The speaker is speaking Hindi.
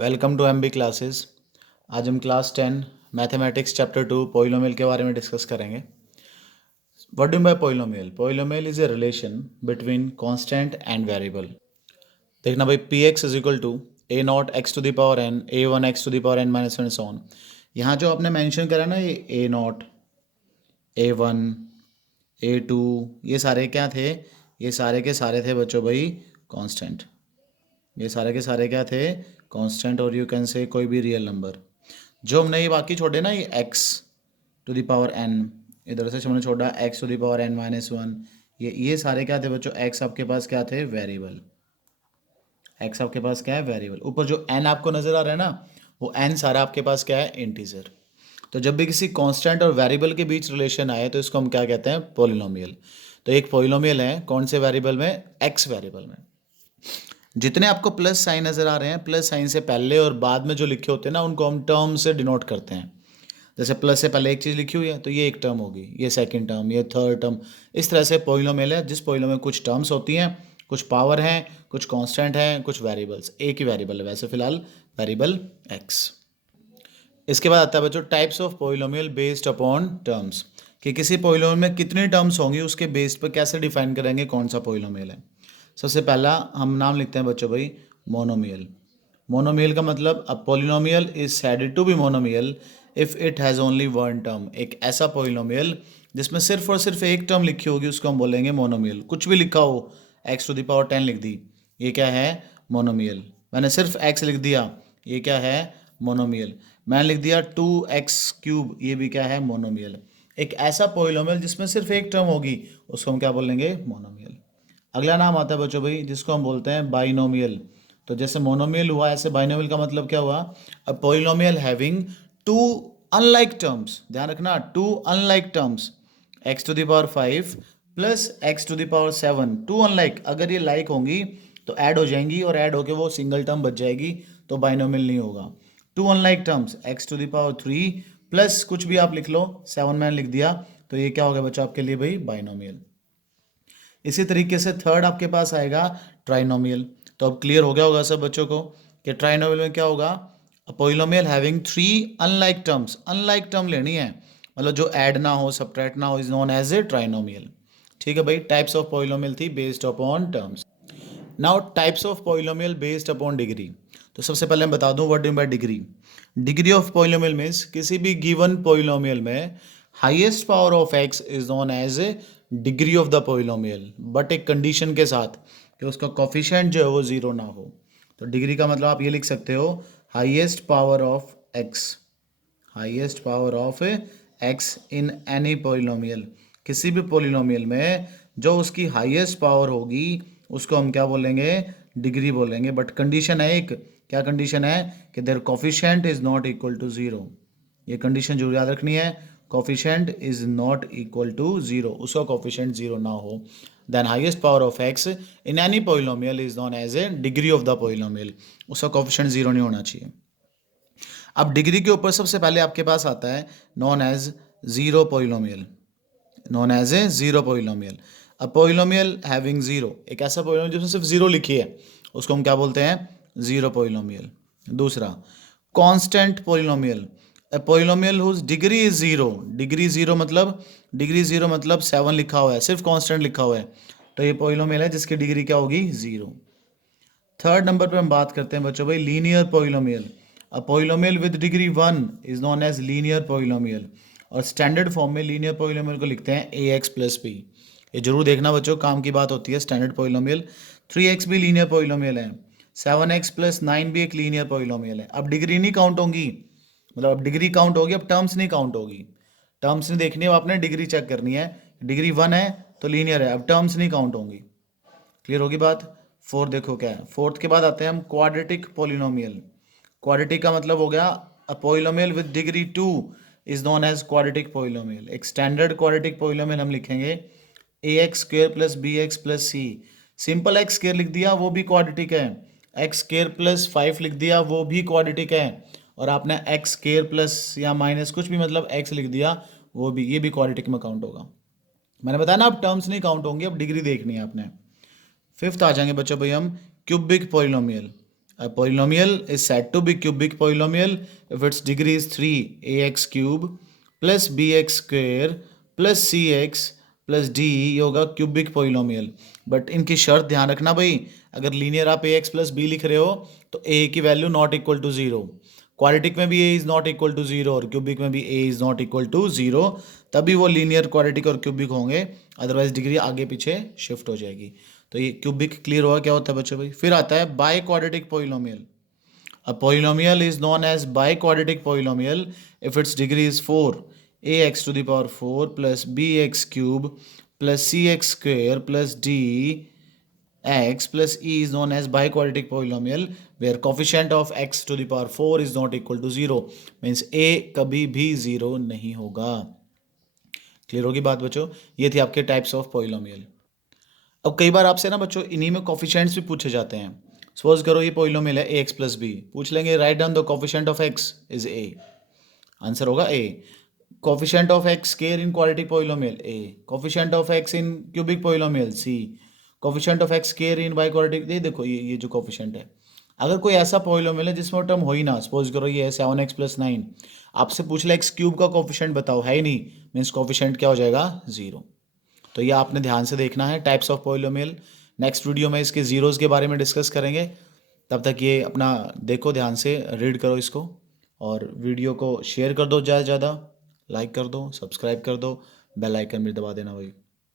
Welcome two MB classes. आज हम क्लास 10 मैथमेटिक्स चैप्टर 2 पॉलिनोमियल के बारे में डिस्कस करेंगे। What do by polynomial? Polynomial is a relation between constant and variable. देखना भाई, p x is equal to a not x to the power n, a one x to the power n minus one so on. यहाँ जो आपने मेंशन करा ना, ये a not, a one, a two, ये सारे क्या थे? ये सारे के सारे थे बच्चों भाई कांस्टेंट। ये सारे के सारे क्या थे? कांस्टेंट। और यू कैन से कोई भी रियल नंबर। जो हमने ये बाकी छोड़े ना, ये x to the power n, इधर से हमने छोड़ा x to the power n minus one. ये सारे क्या थे बच्चों? एक्स आपके पास क्या थे? वेरिएबल। एक्स आपके पास क्या है? वेरिएबल। ऊपर जो एन आपको नजर आ रहा है ना, वो एन सारा आपके पास क्या है? इंटीजर। तो जब भी किसी कांस्टेंट और वेरिएबल के बीच रिलेशन आए तो इसको हम क्या कहते हैं? पॉलिनोमियल। तो एक पॉलिनोमियल है कौन से वेरिएबल में? एक्स वेरिएबल में। जितने आपको प्लस साइन नजर आ रहे हैं, प्लस साइन से पहले और बाद में जो लिखे होते हैं ना, उनको हम टर्म से डिनोट करते हैं। जैसे प्लस से पहले एक चीज़ लिखी हुई है तो ये एक टर्म होगी, ये सेकंड टर्म, ये थर्ड टर्म। इस तरह से पॉलिनोमियल है जिस पॉलिनोमियल में कुछ टर्म्स होती हैं, कुछ पावर हैं, कुछ कांस्टेंट हैं, कुछ वेरिएबल्स। एक ही वेरिएबल है वैसे फिलहाल, वेरिएबल एक्स। इसके बाद आता है बच्चों types of polynomial based upon terms, कि किसी पॉलिनोमियल में कितनी टर्म्स होंगी उसके बेस पर कैसे डिफाइन करेंगे कौन सा पॉलिनोमियल है। सबसे पहला हम नाम लिखते हैं बच्चों भाई मोनोमियल। मोनोमियल का मतलब a polynomial is said to be monomial if it has only one term. एक ऐसा पॉलिनोमियल जिसमें सिर्फ और सिर्फ एक टर्म लिखी होगी उसको हम बोलेंगे मोनोमियल। कुछ भी लिखा हो, एक्स टू द पावर 10 लिख दी, ये क्या है? मोनोमियल। मैंने सिर्फ एक्स लिख दिया, ये क्या है? मोनोमियल। मैंने लिख दिया 2x³ ये भी क्या है? मोनोमियल। एक ऐसा पॉलिनोमियल जिसमें सिर्फ एक टर्म होगी उसको हम क्या बोलेंगे? मोनोमियल। अगला नाम आता है बच्चों भाई जिसको हम बोलते हैं बाइनोमियल। तो जैसे मोनोमियल हुआ, ऐसे बाइनोमियल का मतलब क्या हुआ? A polynomial having two unlike terms. ध्यान रखना, two unlike terms, x to the power 5 plus x to the power 7। Two unlike, अगर ये लाइक होंगी तो ऐड हो जाएंगी और ऐड होके वो सिंगल टर्म बच जाएगी, तो बाइनोमियल नहीं होगा। Two unlike terms, x to the power 3 plus कुछ भी आप लिख लो, 7 मैंने लिख दिया, तो ये क्या हो गया बच्चों आपके लिए भाई? बाइनोमियल। इसी तरीके से थर्ड आपके पास आएगा ट्राइनोमियल। तो अब क्लियर हो गया होगा सब बच्चों को कि ट्राइनोमियल में क्या होगा? Polynomial having 3 unlike terms. Unlike term लेनी है, मतलब जो ऐड ना हो, सब्ट्रैक्ट ना हो, is known as a trinomial. ठीक है भाई, टाइप्स ऑफ पॉलिनोमियल थी based upon terms. Now types of polynomial based upon degree. तो सबसे पहले मैं बता दूं what do by degree. Degree of polynomial means किसी भी गिवन पॉलिनोमियल में highest power of x is known as a degree of the polynomial, but एक कंडीशन के साथ कि उसका कोफिशिएंट जो है वो जीरो ना हो। तो डिग्री का मतलब आप ये लिख सकते हो highest power of x, highest power of x in any polynomial. किसी भी पॉलिनोमियल में जो उसकी हाईएस्ट पावर होगी उसको हम क्या बोलेंगे? डिग्री बोलेंगे। बट कंडीशन है एक, क्या कंडीशन है? कि their coefficient is not equal to zero. ये कंडीशन जरूर याद रखनी है, coefficient is not equal to zero, उसका कोफिशिएंट जीरो ना हो, then highest power of x in any polynomial is known as a degree of the polynomial. उसका कोफिशिएंट जीरो नहीं होना चाहिए। अब डिग्री के ऊपर सबसे पहले आपके पास आता है known as zero polynomial, known as a zero polynomial. A polynomial having zero, एक ऐसा पॉलिनोमियल जिसमें सिर्फ जीरो लिखी है उसको हम क्या बोलते हैं? Zero polynomial. दूसरा constant polynomial, a polynomial whose degree is zero. Degree zero मतलब, डिग्री जीरो मतलब 7 लिखा हुआ है, सिर्फ कांस्टेंट लिखा हुआ है, तो ये पॉलिनोमियल है जिसकी डिग्री क्या होगी? जीरो। थर्ड नंबर पे हम बात करते हैं बच्चों भाई linear polynomial. A polynomial with degree 1 is known as linear polynomial. और स्टैंडर्ड फॉर्म में लीनियर पॉलिनोमियल को लिखते हैं ए एक्स प्लस बी। ये जरूर देखना बच्चों, काम की बात होती है स्टैंडर्ड पॉलिनोमियल। 3x भी लीनियर पॉलिनोमियल है, 7x प्लस 9 भी एक लीनियर पॉलिनोमियल है। अब डिग्री नहीं काउंट होगी, मतलब अब डिग्री काउंट होगी, अब टर्म्स नहीं काउंट होगी। टर्म्स नहीं देखनी है, अब आपने डिग्री चेक करनी है। डिग्री 1 है तो लीनियर है, अब टर्म्स नहीं काउंट होंगी। क्लियर होगी बात? फोर्थ देखो क्या है, फोर्थ के बाद आते हैं हम क्वाड्रेटिक पॉलिनोमियल। क्वाड्रेटिक का मतलब हो गया a polynomial with degree 2 is known as quadratic polynomial. एक स्टैंडर्ड क्वाड्रेटिक पॉलिनोमियल हम लिखेंगे a x square plus b x plus c. Simple x square लिख दिया वो भी क्वाड्रेटिक है, एक्स स्क्र प्लस 5 लिख दिया वो भी क्वाड्रेटिक है, और आपने एक्स स्क्र प्लस या माइनस कुछ भी मतलब एक्स लिख दिया वो भी, ये भी क्वाड्रेटिक में काउंट होगा। मैंने बताया ना, अब टर्म्स नहीं काउंट होंगे, अब डिग्री देखनी है आपने। फिफ्थ आ जाएंगे बच्चों भाई हम cubic polynomial. A polynomial is said to be cubic polynomial if its degree is 3 ax cube plus bx square plus cx plus D, ये होगा क्यूबिक पोलिनोमियल। बट इनकी शर्त ध्यान रखना भाई, अगर लीनियर आप ए एक्स प्लस बी लिख रहे हो तो ए की value not equal to zero, quadratic में भी a is not equal to zero और क्यूबिक में भी a is not equal to zero, तभी वो लीनियर क्वाड्रेटिक और क्यूबिक होंगे, अदरवाइज डिग्री आगे पीछे शिफ्ट हो जाएगी। तो ये क्यूबिक क्लियर हुआ क्या होता है बच्चों भाई। फिर आता है by quadratic polynomial. A polynomial is known as biquadratic polynomial if its degree is 4 ax to the power 4 plus bx cube plus cx square plus d x plus e is known as biquadratic polynomial where coefficient of x to the power 4 is not equal to 0, means a कभी भी 0 नहीं होगा। क्लियर होगी बात बच्चों। ये थी आपके टाइप्स ऑफ पोलिनोमियल। अब कई बार आपसे ना बच्चों इन्हीं में कोफिशिएंट्स भी पूछे जाते हैं। सपोज करो ये पोलिनोमियल है ए एक्स प्लस बी, पूछ लेंगे write down the coefficient of x is a, answer होगा a. Coefficient of x square in quadratic polynomial a, coefficient of x in cubic polynomial c, coefficient of x square in biquadratic, ये देखो ये जो कोफिशिएंट है। अगर कोई ऐसा पोलिनोमियल है जिसमें टर्म हो ही ना, सपोज करो ये है 7x प्लस 9, आपसे पूछ ले एक्स क्यूब का कोफिशिएंट बताओ, है ही नहीं, मीन्स कोफिशिएंट क्या हो जाएगा 0। तो ये आपने ध्यान से देखना है types of polynomial. Next video में इसके जीरोज़ के बारे में डिस्कस करेंगे। तब तक ये अपना देखो, ध्यान से रीड करो इसको, और वीडियो को शेयर कर दो ज़्यादा से ज़्यादा, लाइक कर दो, सब्सक्राइब कर दो, बेल आइकन भी दबा देना भाई।